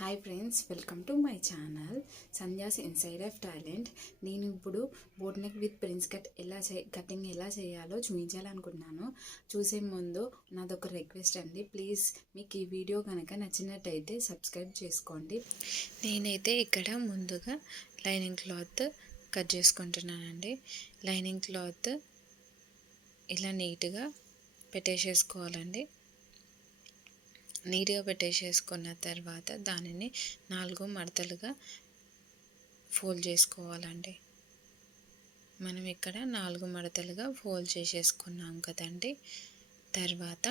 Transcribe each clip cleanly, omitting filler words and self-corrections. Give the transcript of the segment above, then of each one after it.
Hi friends, welcome to my channel Sandhya's inside of talent. నేను ఇప్పుడు boat neck with prince cutting ఎలా చేయాలో చూపించాలనుకుంటున్నాను. చూసే ముందు నాదొక రిక్వెస్ట్ అండి, ప్లీజ్ మీకు ఈ వీడియో కనుక నచ్చినట్టయితే సబ్స్క్రైబ్ చేసుకోండి. నేనైతే ఇక్కడ ముందుగా లైనింగ్ క్లాత్ కట్ చేసుకుంటున్నానండి. లైనింగ్ క్లాత్ ఇలా నీట్గా పెట్టేసేసుకోవాలండి. నీట్గా పెట్టేసేసుకున్న తర్వాత దానిని 4 మడతలుగా ఫోల్డ్ చేసుకోవాలండి. మనం ఇక్కడ 4 మడతలుగా ఫోల్డ్ చేసేసుకున్నాం కదండి. తర్వాత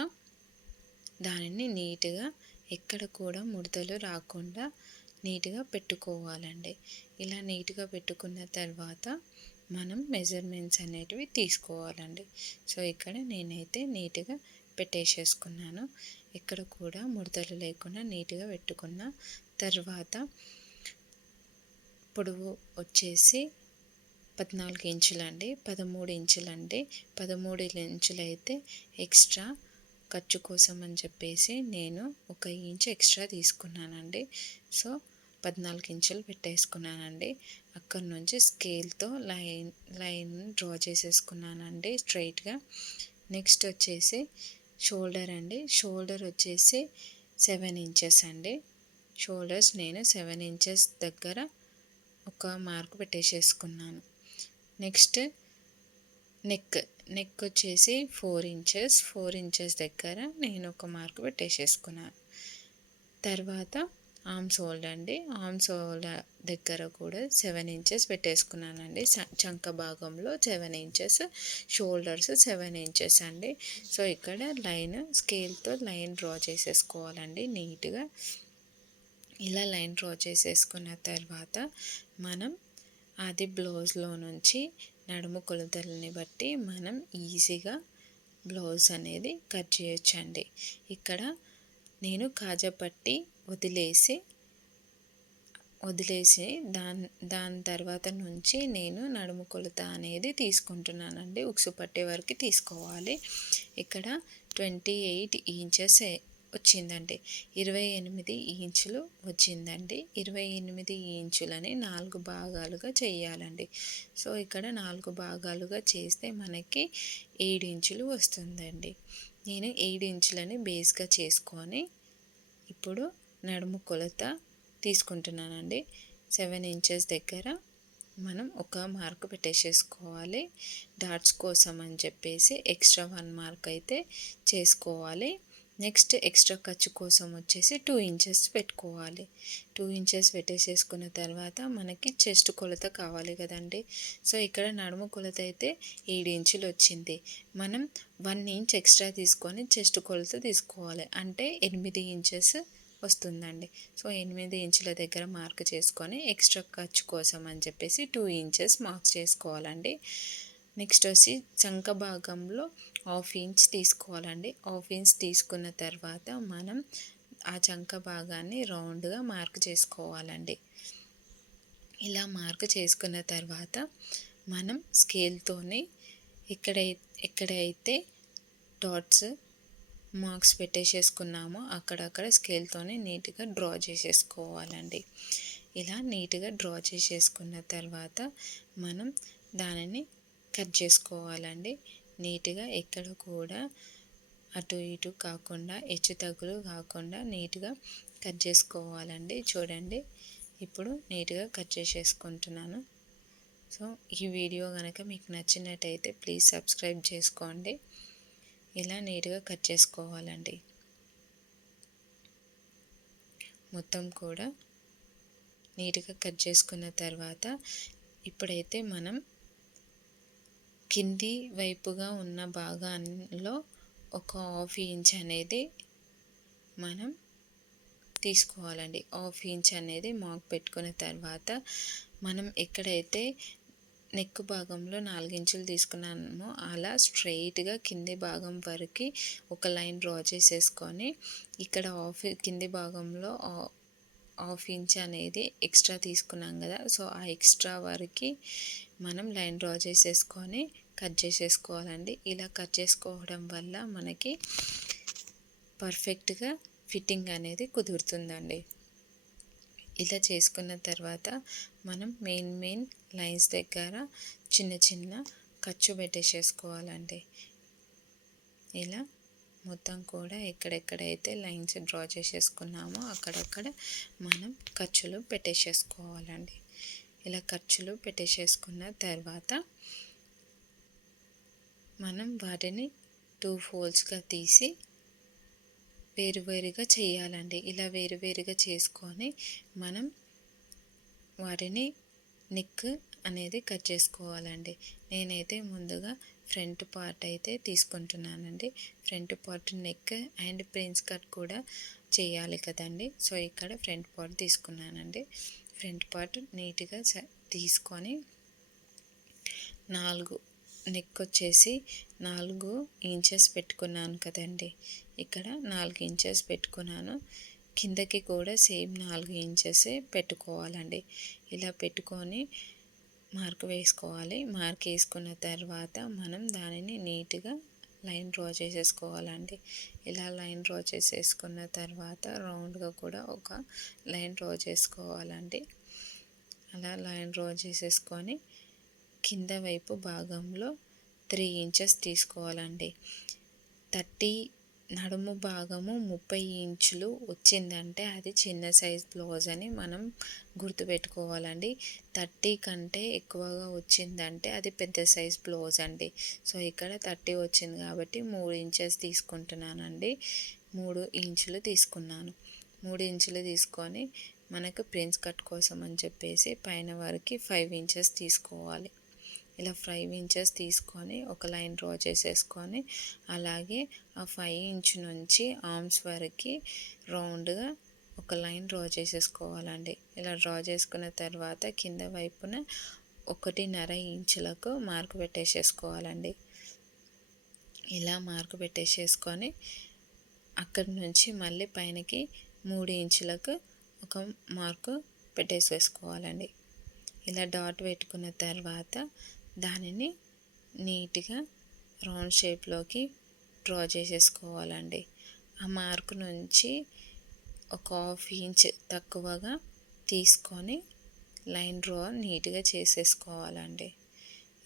దానిని నీట్గా ఎక్కడ కూడా ముడతలు రాకుండా నీట్గా పెట్టుకోవాలండి. ఇలా నీట్గా పెట్టుకున్న తర్వాత మనం మెజర్మెంట్స్ అనేటివి తీసుకోవాలండి. సో ఇక్కడ నేనైతే నీట్గా పెట్టేసేసుకున్నాను. ఎక్కడ కూడా ముడతలు లేకుండా నీట్గా పెట్టుకున్న తర్వాత పొడవు వచ్చేసి 14 ఇంచులండి. 13 ఇంచులండి. 13 ఇంచులు అయితే ఎక్స్ట్రా ఖర్చు కోసం అని చెప్పేసి నేను 1 ఇంచ్ ఎక్స్ట్రా తీసుకున్నానండి. సో 14 ఇంచులు పెట్టేసుకున్నానండి. అక్కడ నుంచి స్కేల్తో లైన్ డ్రా చేసేసుకున్నానండి స్ట్రైట్గా. నెక్స్ట్ వచ్చేసి షోల్డర్ అండి. షోల్డర్ వచ్చేసి 7 ఇంచెస్ అండి. షోల్డర్స్ నేను 7 ఇంచెస్ దగ్గర ఒక మార్క్ పెట్టేసేసుకున్నాను. నెక్స్ట్ నెక్ వచ్చేసి 4 ఇంచెస్ దగ్గర నేను ఒక మార్క్ పెట్టేసేసుకున్నాను. తర్వాత ఆర్మ్స్ హోల్డ్ అండి. ఆర్మ్స్ హోల్డ్ దగ్గర కూడా 7 ఇంచెస్ పెట్టేసుకున్నానండి. చంక భాగంలో 7 ఇంచెస్, షోల్డర్స్ 7 ఇంచెస్ అండి. సో ఇక్కడ స్కేల్తో లైన్ డ్రా చేసేసుకోవాలండి నీట్గా. ఇలా లైన్ డ్రా చేసేసుకున్న తర్వాత మనం అది బ్లౌజ్లో నుంచి నడుము కొలతలని బట్టి మనం ఈజీగా బ్లౌజ్ అనేది కట్ చేయొచ్చండి. ఇక్కడ నేను కాజాపట్టి వదిలేసి దాని తర్వాత నుంచి నేను నడుము కొలత అనేది తీసుకుంటున్నానండి. ఉక్సు పట్టే వరకు తీసుకోవాలి. ఇక్కడ 28 ఇంచెస్ వచ్చిందండి. 28 ఇంచులు వచ్చిందండి. 28 ఇంచులని 4 భాగాలుగా చేయాలండి. సో ఇక్కడ 4 భాగాలుగా చేస్తే మనకి 7 ఇంచులు వస్తుందండి. నేను 7 ఇంచులని బేస్గా చేసుకొని ఇప్పుడు నడుము కొలత తీసుకుంటున్నానండి. 7 ఇంచెస్ దగ్గర మనం ఒక మార్క్ పెట్టేసేసుకోవాలి. డాట్స్ కోసం అని చెప్పేసి ఎక్స్ట్రా 1 మార్క్ అయితే చేసుకోవాలి. నెక్స్ట్ ఎక్స్ట్రా ఖర్చు కోసం వచ్చేసి 2 ఇంచెస్ పెట్టుకోవాలి. 2 ఇంచెస్ పెట్టేసేసుకున్న తర్వాత మనకి చెస్ట్ కొలత కావాలి కదండి. సో ఇక్కడ నడుము కొలత అయితే 7 ఇంచులు వచ్చింది. మనం 1 ఇంచ్ ఎక్స్ట్రా తీసుకొని చెస్ట్ కొలత తీసుకోవాలి. అంటే 8 ఇంచెస్ వస్తుందండి. సో 8 ఇంచుల దగ్గర మార్క్ చేసుకొని ఎక్స్ట్రా ఖర్చు కోసం అని చెప్పేసి 2 ఇంచెస్ మార్క్స్ చేసుకోవాలండి. నెక్స్ట్ వచ్చి చంక భాగంలో 1/2 ఇంచ్ తీసుకోవాలండి. 1/2 ఇంచ్ తీసుకున్న తర్వాత మనం ఆ చంక భాగాన్ని రౌండ్గా మార్క్ చేసుకోవాలండి. ఇలా మార్క్ చేసుకున్న తర్వాత మనం స్కేల్తోని ఎక్కడైతే డాట్స్ మార్క్స్ పెట్టేసేసుకున్నామో అక్కడక్కడ స్కేల్తోనే నీట్గా డ్రా చేసేసుకోవాలండి. ఇలా నీట్గా డ్రా చేసేసుకున్న తర్వాత మనం దానిని కట్ చేసుకోవాలండి. నీట్గా ఎక్కడ కూడా అటు ఇటు కాకుండా హెచ్చు తగ్గులు కాకుండా నీట్గా కట్ చేసుకోవాలండి. చూడండి, ఇప్పుడు నీట్గా కట్ చేసేసుకుంటున్నాను. సో ఈ వీడియో కనుక మీకు నచ్చినట్టయితే ప్లీజ్ సబ్స్క్రైబ్ చేసుకోండి. ఇలా నీట్గా కట్ చేసుకోవాలండి. మొత్తం కూడా నీట్గా కట్ చేసుకున్న తర్వాత ఇప్పుడైతే మనం కింది వైపుగా ఉన్న భాగాల్లో ఒక 1/2 ఇంచ్ అనేది మనం తీసుకోవాలండి. 1/2 ఇంచ్ అనేది మార్క్ పెట్టుకున్న తర్వాత మనం ఎక్కడైతే నెక్ భాగంలో 4 ఇంచులు తీసుకున్నామో అలా స్ట్రైట్గా కింది భాగం వరకు ఒక లైన్ డ్రా చేసేసుకొని ఇక్కడ కింది భాగంలో 1/2 ఇంచ్ అనేది ఎక్స్ట్రా తీసుకున్నాం కదా. సో ఆ ఎక్స్ట్రా వరకు మనం లైన్ డ్రా చేసేసుకొని కట్ చేసేసుకోవాలండి. ఇలా కట్ చేసుకోవడం వల్ల మనకి పర్ఫెక్ట్గా ఫిట్టింగ్ అనేది కుదురుతుందండి. ఇలా చేసుకున్న తర్వాత మనం మెయిన్ లైన్స్ దగ్గర చిన్న చిన్న ఖర్చు పెట్టేసేసుకోవాలండి. ఇలా మొత్తం కూడా ఎక్కడెక్కడైతే లైన్స్ డ్రా చేసేసుకున్నామో అక్కడక్కడ మనం ఖర్చులు పెట్టేసేసుకోవాలండి. ఇలా ఖర్చులు పెట్టేసేసుకున్న తర్వాత మనం వాటిని 2 ఫోల్డ్స్గా తీసి వేరువేరుగా చేయాలండి. ఇలా వేరువేరుగా చేసుకొని మనం వాటిని నెక్ అనేది కట్ చేసుకోవాలండి. నేనైతే ముందుగా ఫ్రంట్ పార్ట్ అయితే తీసుకుంటున్నానండి. Front part neck and prince cut కూడా చేయాలి కదండి. సో ఇక్కడ ఫ్రంట్ పార్ట్ తీసుకున్నానండి. ఫ్రంట్ పార్ట్ నీట్గా తీసుకొని 4 నెక్ వచ్చేసి 4 ఇంచెస్ పెట్టుకున్నాను కదండి. ఇక్కడ 4 ఇంచెస్ పెట్టుకున్నాను. కిందకి కూడా సేమ్ 4 ఇంచెసే పెట్టుకోవాలండి. ఇలా పెట్టుకొని మార్క్ వేసుకోవాలి. మార్క్ వేసుకున్న తర్వాత మనం దానిని నీట్గా లైన్ డ్రా చేసేసుకోవాలండి. ఇలా లైన్ డ్రా చేసేసుకున్న తర్వాత రౌండ్గా కూడా ఒక లైన్ డ్రా చేసుకోవాలండి. అలా లైన్ డ్రా చేసేసుకొని కింద వైపు భాగంలో 3 ఇంచెస్ తీసుకోవాలండి. 30 నడుము భాగము 30 ఇంచులు వచ్చిందంటే అది చిన్న సైజ్ బ్లౌజ్ అని మనం గుర్తుపెట్టుకోవాలండి. 30 కంటే ఎక్కువగా వచ్చిందంటే అది పెద్ద సైజ్ బ్లౌజ్ అండి. సో ఇక్కడ 30 వచ్చింది కాబట్టి 3 ఇంచెస్ తీసుకుంటున్నానండి. 3 ఇంచులు తీసుకున్నాను. 3 ఇంచులు తీసుకొని మనకు ప్రిన్స్ కట్ కోసం అని చెప్పేసి పైన వరకు 5 ఇంచెస్ తీసుకోవాలి. ఇలా 5 ఇంచెస్ తీసుకొని ఒక లైన్ డ్రా చేసేసుకొని అలాగే ఆ 5 ఇంచ్ నుంచి ఆర్మ్స్ వరకు రౌండ్గా ఒక లైన్ డ్రా చేసేసుకోవాలండి. ఇలా డ్రా చేసుకున్న తర్వాత కింద వైపున 1.5 ఇంచులకు మార్క్ పెట్టేసేసుకోవాలండి. ఇలా మార్క్ పెట్టేసేసుకొని అక్కడి నుంచి మళ్ళీ పైనకి 3 ఇంచులకు ఒక మార్కు పెట్టేసేసుకోవాలండి. ఇలా డాట్ పెట్టుకున్న తర్వాత దానిని నీట్గా రౌండ్ షేప్లోకి డ్రా చేసేసుకోవాలండి. ఆ మార్క్ నుంచి ఒక 1/2 ఇంచ్ తక్కువగా తీసుకొని లైన్ డ్రా నీట్గా చేసేసుకోవాలండి.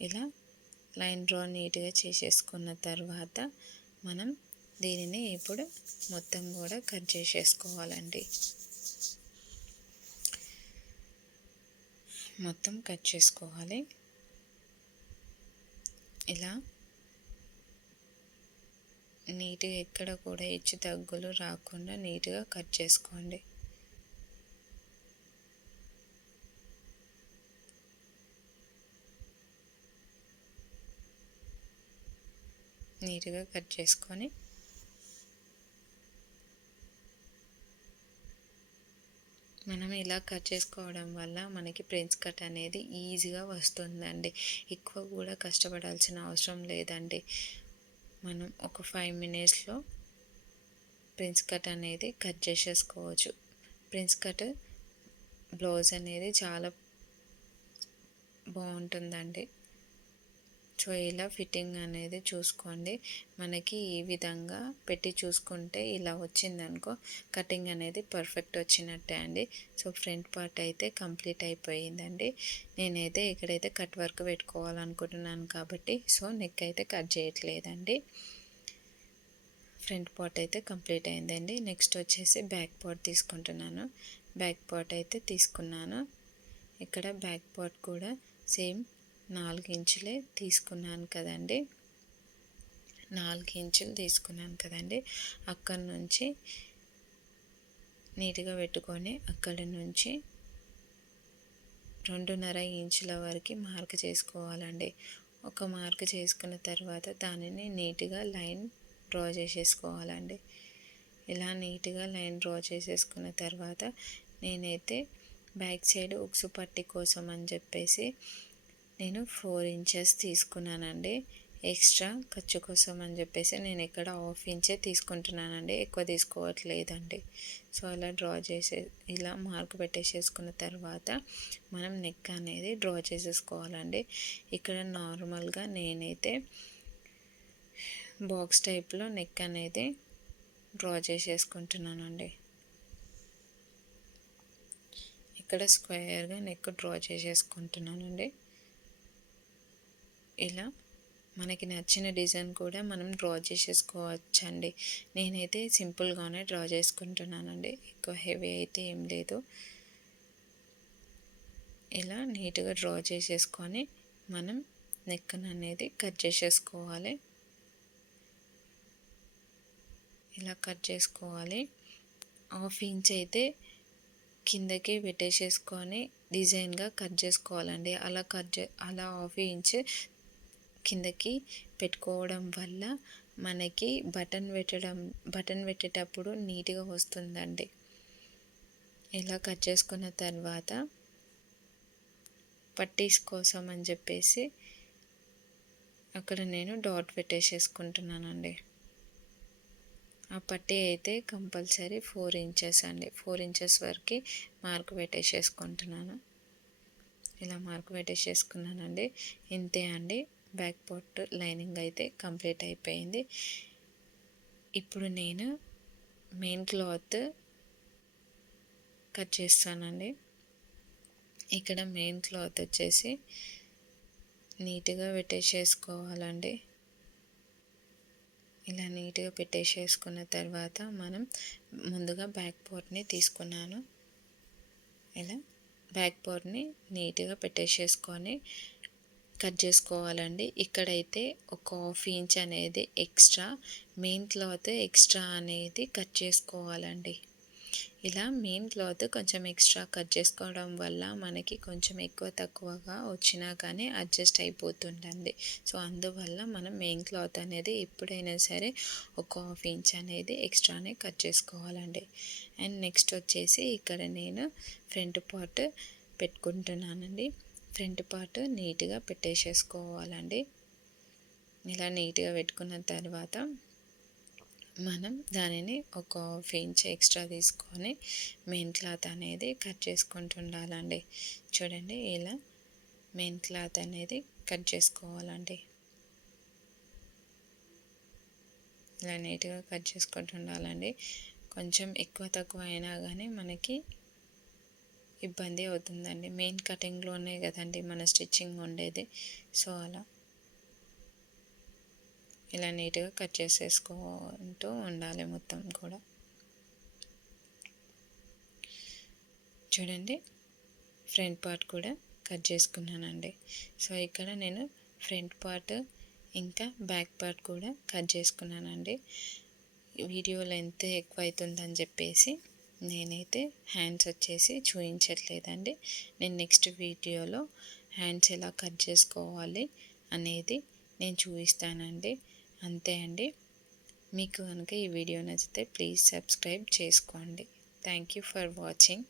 ఇలా లైన్ డ్రా నీట్గా చేసేసుకున్న తర్వాత మనం దీనిని ఇప్పుడు మొత్తం కూడా కట్ చేసేసుకోవాలండి. మొత్తం కట్ చేసుకోవాలి. ఇలా నీట్గా ఎక్కడ కూడా హెచ్చు తగ్గులు రాకుండా నీట్గా కట్ చేసుకోండి. నీట్గా కట్ చేసుకొని మనం ఇలా కట్ చేసుకోవడం వల్ల మనకి ప్రిన్స్ కట్ అనేది ఈజీగా వస్తుందండి. ఎక్కువ కూడా కష్టపడాల్సిన అవసరం లేదండి. మనం ఒక 5 మినిట్స్లో ప్రిన్స్ కట్ అనేది కట్ చేసేసుకోవచ్చు. ప్రిన్స్ కట్ బ్లౌజ్ అనేది చాలా బాగుంటుందండి. సో ఇలా ఫిట్టింగ్ అనేది చూసుకోండి. మనకి ఈ విధంగా పెట్టి చూసుకుంటే ఇలా వచ్చిందనుకో కటింగ్ అనేది పర్ఫెక్ట్ వచ్చినట్టే అండి. సో ఫ్రంట్ పార్ట్ అయితే కంప్లీట్ అయిపోయిందండి. నేనైతే ఇక్కడైతే కట్ వర్క్ పెట్టుకోవాలనుకుంటున్నాను కాబట్టి సో నెక్ అయితే కట్ చేయట్లేదండి. ఫ్రంట్ పార్ట్ అయితే కంప్లీట్ అయిందండి. నెక్స్ట్ వచ్చేసి బ్యాక్ పార్ట్ తీసుకుంటున్నాను. బ్యాక్ పార్ట్ అయితే తీసుకున్నాను. ఇక్కడ బ్యాక్ పార్ట్ కూడా సేమ్ 4 ఇంచులే తీసుకున్నాను కదండి. 4 ఇంచులు తీసుకున్నాను కదండి. అక్కడి నుంచి నీట్గా పెట్టుకొని అక్కడి నుంచి 2.5 ఇంచుల వరకు మార్క్ చేసుకోవాలండి. ఒక మార్క్ చేసుకున్న తర్వాత దానిని నీట్గా లైన్ డ్రా చేసేసుకోవాలండి. ఇలా నీట్గా లైన్ డ్రా చేసేసుకున్న తర్వాత నేనైతే బ్యాక్ సైడ్ ఉక్సు పట్టి కోసం అని చెప్పేసి నేను 4 ఇంచెస్ తీసుకున్నానండి. ఎక్స్ట్రా ఖర్చు కోసం అని చెప్పేసి నేను ఇక్కడ 1/2 ఇంచే తీసుకుంటున్నానండి. ఎక్కువ తీసుకోవట్లేదండి. సో అలా డ్రా చేసే ఇలా మార్క్ పెట్టేసేసుకున్న తర్వాత మనం నెక్ అనేది డ్రా చేసేసుకోవాలండి. ఇక్కడ నార్మల్గా నేనైతే బాక్స్ టైప్లో నెక్ అనేది డ్రా చేసేసుకుంటున్నానండి. ఇక్కడ స్క్వేర్గా నెక్ డ్రా చేసేసుకుంటున్నానండి. ఇలా మనకి నచ్చిన డిజైన్ కూడా మనం డ్రా చేసేసుకోవచ్చండి. నేనైతే సింపుల్గానే డ్రా చేసుకుంటున్నానండి, ఎక్కువ హెవీ అయితే ఏం లేదు. ఇలా నీట్గా డ్రా చేసేసుకొని మనం నెక్ అనేది కట్ చేసేసుకోవాలి. ఇలా కట్ చేసుకోవాలి. 1/2 ఇంచ్ అయితే కిందకి పెట్టేసేసుకొని డిజైన్గా కట్ చేసుకోవాలండి. అలా 1/2 ఇంచ్ కిందకి పెట్టుకోవడం వల్ల మనకి బటన్ పెట్టేటప్పుడు నీట్గా వస్తుందండి. ఇలా కట్ చేసుకున్న తర్వాత పట్టీస్ కోసం అని చెప్పేసి అక్కడ నేను డాట్ పెట్టేసేసుకుంటున్నానండి. ఆ పట్టీ అయితే కంపల్సరీ 4 ఇంచెస్ అండి. 4 ఇంచెస్ వరకు మార్క్ పెట్టేసేసుకుంటున్నాను. ఇలా మార్క్ పెట్టేసేసుకున్నానండి. ఇంతే అండి, బ్యాక్ పార్ట్ లైనింగ్ అయితే కంప్లీట్ అయిపోయింది. ఇప్పుడు నేను మెయిన్ క్లాత్ కట్ చేస్తానండి. ఇక్కడ మెయిన్ క్లాత్ వచ్చేసి నీట్గా పెట్టేసేసుకోవాలండి. ఇలా నీట్గా పెట్టేసేసుకున్న తర్వాత మనం ముందుగా బ్యాక్ పార్ట్ని తీసుకున్నాను. ఇలా బ్యాక్ పార్ట్ని నీట్గా పెట్టేసేసుకొని కట్ చేసుకోవాలండి. ఇక్కడైతే ఒక 1/2 ఇంచ్ అనేది ఎక్స్ట్రా, మెయిన్ క్లాత్ ఎక్స్ట్రా అనేది కట్ చేసుకోవాలండి. ఇలా మెయిన్ క్లాత్ కొంచెం ఎక్స్ట్రా కట్ చేసుకోవడం వల్ల మనకి కొంచెం ఎక్కువ తక్కువగా వచ్చినా కానీ అడ్జస్ట్ అయిపోతుంటుంది. సో అందువల్ల మనం మెయిన్ క్లాత్ అనేది ఎప్పుడైనా సరే ఒక 1/2 ఇంచ్ అనేది ఎక్స్ట్రానే కట్ చేసుకోవాలండి. అండ్ నెక్స్ట్ వచ్చేసి ఇక్కడ నేను ఫ్రంట్ పార్ట్ పెట్టుకుంటున్నానండి. ఫ్రంట్ పార్ట్ నీట్గా పెట్టేసేసుకోవాలండి. ఇలా నీట్గా పెట్టుకున్న తర్వాత మనం దానిని ఒక 1/2 ఇంచ్ ఎక్స్ట్రా తీసుకొని మెయిన్ క్లాత్ అనేది కట్ చేసుకుంటూ ఉండాలండి. చూడండి, ఇలా మెయిన్ క్లాత్ అనేది కట్ చేసుకోవాలండి. ఇలా నీట్గా కట్ చేసుకుంటూ ఉండాలండి. కొంచెం ఎక్కువ తక్కువ అయినా కానీ మనకి ఇబ్బంది అవుతుందండి. మెయిన్ కటింగ్లోనే కదండి మన స్టిచ్చింగ్ ఉండేది. సో అలా ఇలా నీట్గా కట్ చేసేసుకుంటూ ఉండాలి మొత్తం కూడా. చూడండి, ఫ్రంట్ పార్ట్ కూడా కట్ చేసుకున్నానండి. సో ఇక్కడ నేను ఫ్రంట్ పార్ట్ ఇంకా బ్యాక్ పార్ట్ కూడా కట్ చేసుకున్నానండి. వీడియో లెంత్ ఎక్కువ అవుతుందని చెప్పేసి నేనైతే హ్యాండ్స్ వచ్చేసి చూపించట్లేదండి. నేను నెక్స్ట్ వీడియోలో హ్యాండ్స్ ఎలా కట్ చేసుకోవాలి అనేది నేను చూపిస్తానండి. అంతే అండి. మీకు కనుక ఈ వీడియో నచ్చితే ప్లీజ్ సబ్స్క్రైబ్ చేసుకోండి. Thank you for watching.